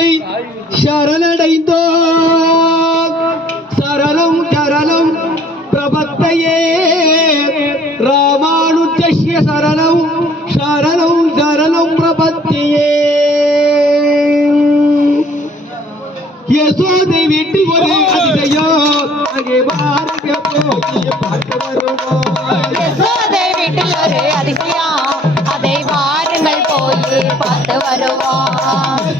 சரணத்தை சரணடைந்தோம். சரணம் சரணம் பிரபத்தையே. ராமானுஜஸ்ய சரணம் சரணம் சரணம் பிரபத்தையே. யசோதை வீட்டு ஒரு அதிசயம் அங்கே பாரதிய அதிசயம். அதை வாருங்கள் போய் பார்த்து வருவோம்.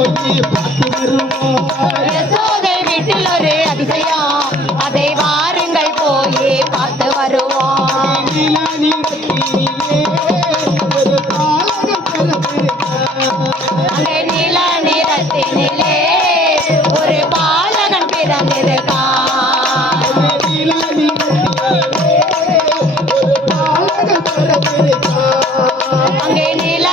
போற்றி பார்த்து வருவோம். யசோதை வீட்டில் ஒரு அதிசயம். அதை வாருங்கள் போயே பார்த்து அங்கே நில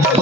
Bye.